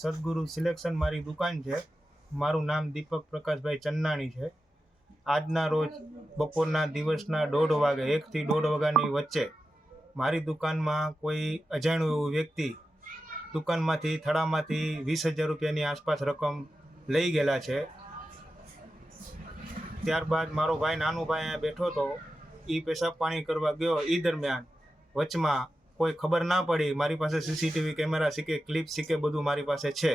સદગુરુ સિલેક્શન મારી દુકાન છે. મારું નામ દીપક પ્રકાશભાઈ ચન્નાણી છે. આજના રોજ બપોરના દિવસના 1:30 વાગે 1 થી 1:30 વાગ્યાની વચ્ચે મારી દુકાનમાં કોઈ અજાણ્યું એવું વ્યક્તિ દુકાનમાંથી થડામાંથી 20,000 રૂપિયાની આસપાસ રકમ લઈ ગયેલા છે. ત્યારબાદ મારો ભાઈ નાનો ભાઈ અહીંયા બેઠો હતો. એ પેશાબ પાણી કરવા ગયો. એ દરમિયાન વચમાં કોઈ ખબર ના પડી. મારી પાસે CCTV camera CK clip CK બધું મારી પાસે છે.